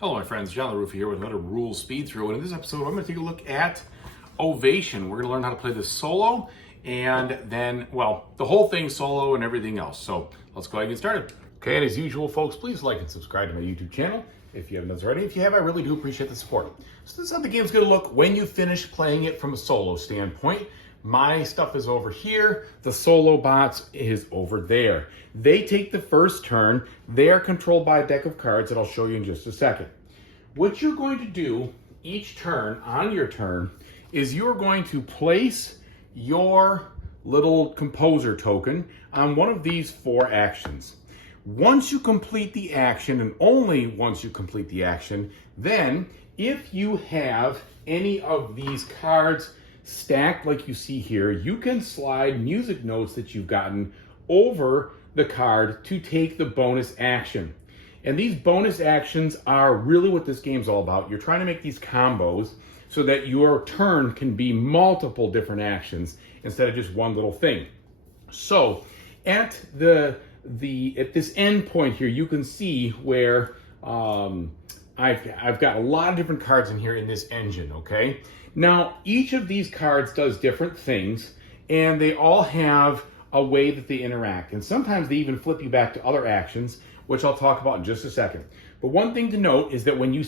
Hello, my friends. John LaRuffa here with another rules speed through. And in this episode, I'm going to take a look at Ovation. We're going to learn how to play this solo and then, well, the whole thing solo and everything else. So let's go ahead and get started. Okay, and as usual, folks, please like and subscribe to my YouTube channel if you haven't done so already. If you have, I really do appreciate the support. So this is how the game's going to look when you finish playing it from a solo standpoint. My stuff is over here. The solo bots is over there. They take the first turn. They are controlled by a deck of cards that I'll show you in just a second. What you're going to do each turn, on your turn, is you're going to place your little composer token on one of these four actions. Once you complete the action, and only once you complete the action, then if you have any of these cards stacked like you see here, you can slide music notes that you've gotten over the card to take the bonus action. And these bonus actions are really what this game's all about. You're trying to make these combos so that your turn can be multiple different actions instead of just one little thing. So at this end point here, you can see where I've got a lot of different cards in here in this engine, okay? Now, each of these cards does different things, and they all have a way that they interact. And sometimes they even flip you back to other actions, which I'll talk about in just a second. But one thing to note is that when you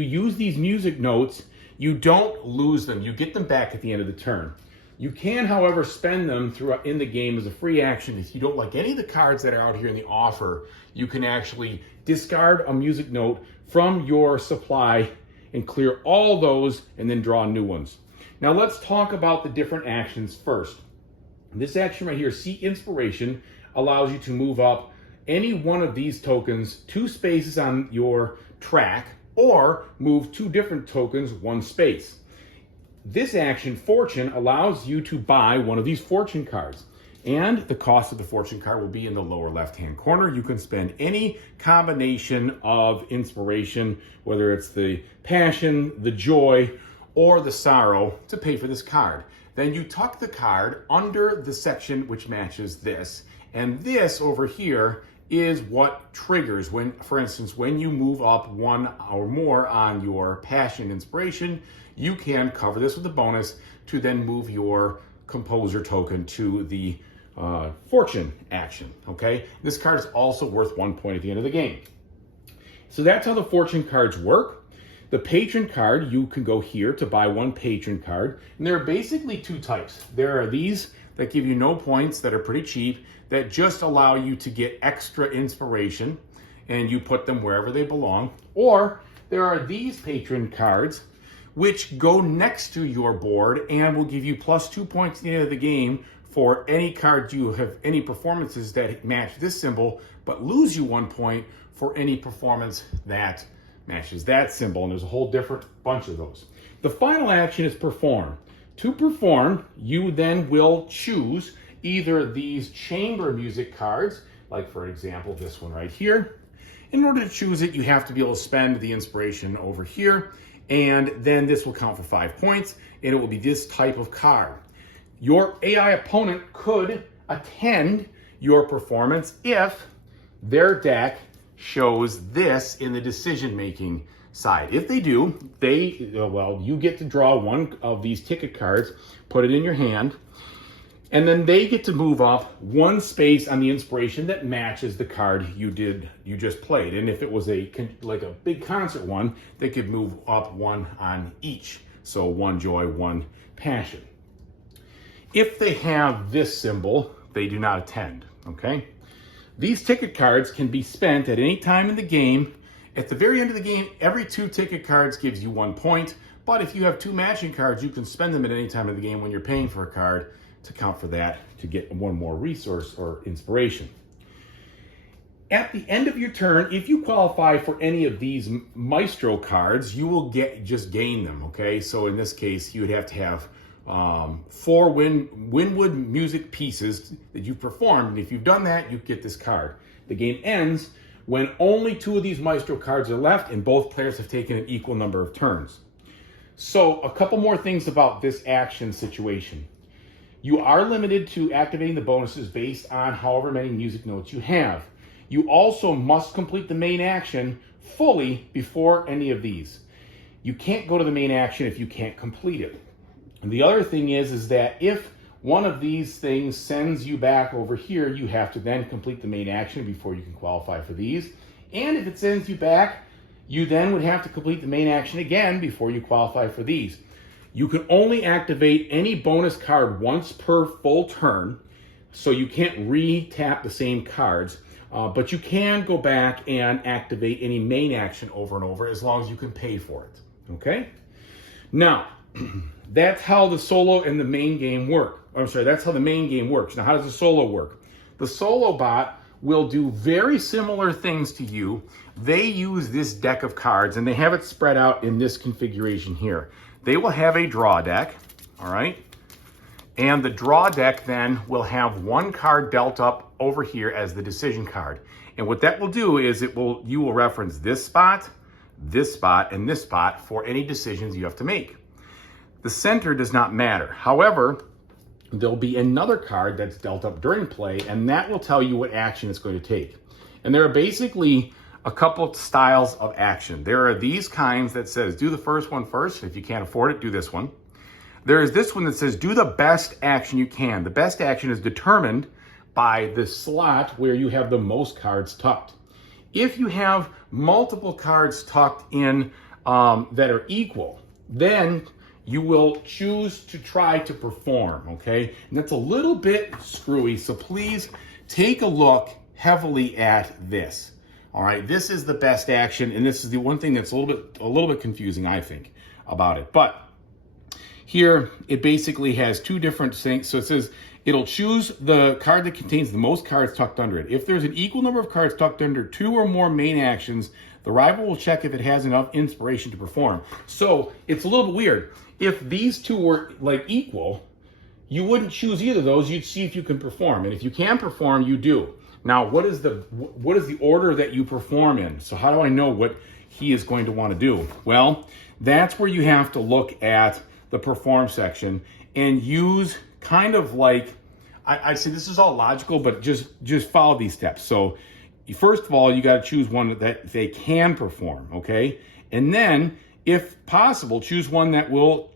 use these music notes, you don't lose them. You get them back at the end of the turn. You can, however, spend them in the game as a free action. If you don't like any of the cards that are out here in the offer, you can actually discard a music note from your supply and clear all those and then draw new ones. Now let's talk about the different actions first. This action right here, See Inspiration, allows you to move up any one of these tokens 2 spaces on your track or move 2 different tokens 1 space. This action, Fortune, allows you to buy one of these fortune cards. And the cost of the fortune card will be in the lower left-hand corner. You can spend any combination of inspiration, whether it's the passion, the joy, or the sorrow, to pay for this card. Then you tuck the card under the section which matches this. And this over here is what triggers when, for instance, when you move up 1 or more on your passion inspiration, you can cover this with a bonus to then move your composer token to the fortune action, okay? This card is also worth 1 point at the end of the game. So that's how the fortune cards work. The patron card, you can go here to buy 1 patron card, and there are basically 2 types. There are these that give you no points that are pretty cheap, that just allow you to get extra inspiration, and you put them wherever they belong. Or there are these patron cards, which go next to your board and will give you plus 2 points at the end of the game for any card you have, any performances that match this symbol, but lose you 1 point for any performance that matches that symbol. And there's a whole different bunch of those. The final action is Perform. To perform, you then will choose either these chamber music cards, like for example, this one right here. In order to choose it, you have to be able to spend the inspiration over here, and then this will count for 5 points, and it will be this type of card. Your AI opponent could attend your performance if their deck shows this in the decision-making side. If they do, you get to draw 1 of these ticket cards, put it in your hand, and then they get to move up 1 space on the inspiration that matches the card you just played. And if it was like a big concert one, they could move up 1 on each. So 1 joy, 1 passion. If they have this symbol, they do not attend, okay? These ticket cards can be spent at any time in the game. At the very end of the game, every 2 ticket cards gives you 1 point, but if you have 2 matching cards, you can spend them at any time of the game when you're paying for a card to count for that to get 1 more resource or inspiration. At the end of your turn, if you qualify for any of these Maestro cards, you will just gain them, okay? So in this case, you would have to have 4 Winwood music pieces that you've performed, and if you've done that, you get this card. The game ends when only 2 of these Maestro cards are left and both players have taken an equal number of turns. So a couple more things about this action situation. You are limited to activating the bonuses based on however many music notes you have. You also must complete the main action fully before any of these. You can't go to the main action if you can't complete it. And the other thing is that if one of these things sends you back over here, you have to then complete the main action before you can qualify for these. And if it sends you back, you then would have to complete the main action again before you qualify for these. You can only activate any bonus card once per full turn, so you can't re-tap the same cards, but you can go back and activate any main action over and over as long as you can pay for it, okay? Now, that's how the solo and the main game work. That's how the main game works. Now, how does the solo work? The solo bot will do very similar things to you. They use this deck of cards, and they have it spread out in this configuration here. They will have a draw deck, all right? And the draw deck then will have one card dealt up over here as the decision card. And what that will do is you will reference this spot, and this spot for any decisions you have to make. The center does not matter. However, there'll be another card that's dealt up during play, and that will tell you what action it's going to take. And there are basically a couple of styles of action. There are these kinds that says, do the first one first. If you can't afford it, do this one. There is this one that says, do the best action you can. The best action is determined by the slot where you have the most cards tucked. If you have multiple cards tucked in that are equal, then you will choose to try to perform, okay? And that's a little bit screwy, so please take a look heavily at this. All right, this is the best action, and this is the one thing that's a little bit confusing, I think, about it. But here, it basically has two different things. So it says it'll choose the card that contains the most cards tucked under it. If there's an equal number of cards tucked under 2 or more main actions, the rival will check if it has enough inspiration to perform. So it's a little bit weird. If these two were like equal, you wouldn't choose either of those. You'd see if you can perform. And if you can perform, you do. Now, what is the order that you perform in? So how do I know what he is going to want to do? Well, that's where you have to look at the perform section and use kind of like, I say this is all logical, but just follow these steps. So first of all, you got to choose one that they can perform, okay? And then, if possible, choose one that will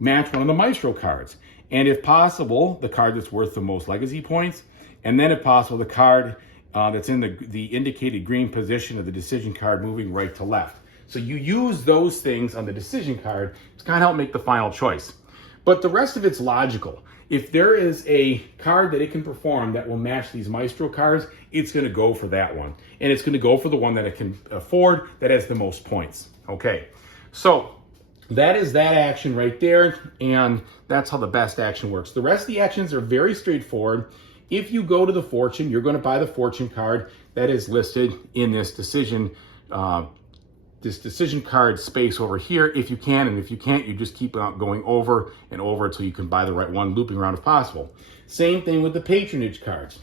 match one of the Maestro cards. And if possible, the card that's worth the most legacy points. And then if possible, the card that's in the indicated green position of the decision card moving right to left. So you use those things on the decision card to kind of help make the final choice. But the rest of it's logical. If there is a card that it can perform that will match these Maestro cards, it's going to go for that one. And it's going to go for the one that it can afford that has the most points. Okay, so that is that action right there, and that's how the best action works. The rest of the actions are very straightforward. If you go to the fortune, you're going to buy the fortune card that is listed in this decision card space over here if you can, and if you can't, you just keep going over and over until you can buy the right one, looping around if possible. Same thing with the patronage cards.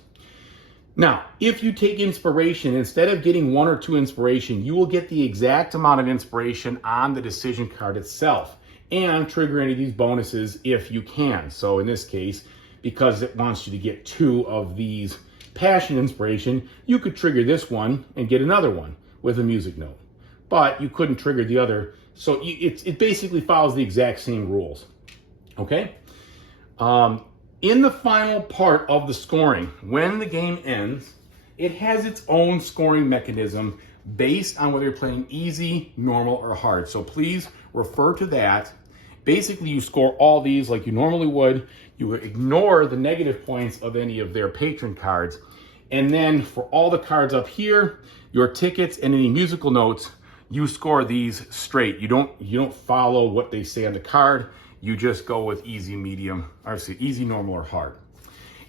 Now, if you take inspiration, instead of getting 1 or 2 inspiration, you will get the exact amount of inspiration on the decision card itself and trigger any of these bonuses if you can. So in this case, because it wants you to get 2 of these passion inspiration, you could trigger this one and get another one with a music note. But you couldn't trigger the other. So it basically follows the exact same rules. Okay? In the final part of the scoring, when the game ends, it has its own scoring mechanism based on whether you're playing easy, normal, or hard. So please refer to that. Basically, you score all these like you normally would. You ignore the negative points of any of their patron cards. And then for all the cards up here, your tickets and any musical notes, you score these straight. You don't follow what they say on the card. You just go with easy, medium, or easy, normal, or hard.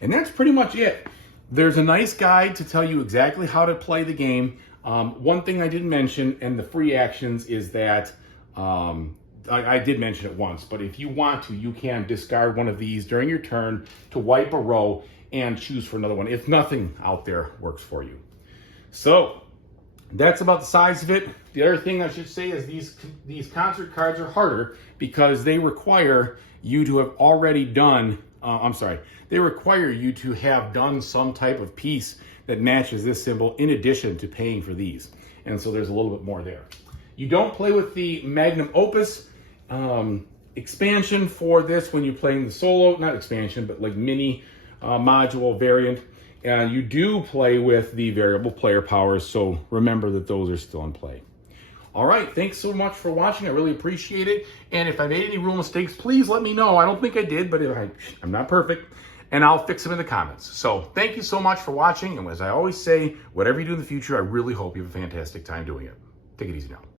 And that's pretty much it. There's a nice guide to tell you exactly how to play the game. One thing I didn't mention in the free actions is that, I did mention it once, but if you want to, you can discard one of these during your turn to wipe a row and choose for another one if nothing out there works for you. So that's about the size of it. The other thing I should say is these concert cards are harder because they require you to have already done, they require you to have done some type of piece that matches this symbol in addition to paying for these. and so there's a little bit more there. You don't play with the Magnum Opus expansion for this when you're playing the solo, not expansion, but like mini module variant. And you do play with the variable player powers, so remember that those are still in play. All right, thanks so much for watching. I really appreciate it. And if I made any rule mistakes, please let me know. I don't think I did, but I'm not perfect, and I'll fix them in the comments. So thank you so much for watching. And as I always say, whatever you do in the future, I really hope you have a fantastic time doing it. Take it easy now.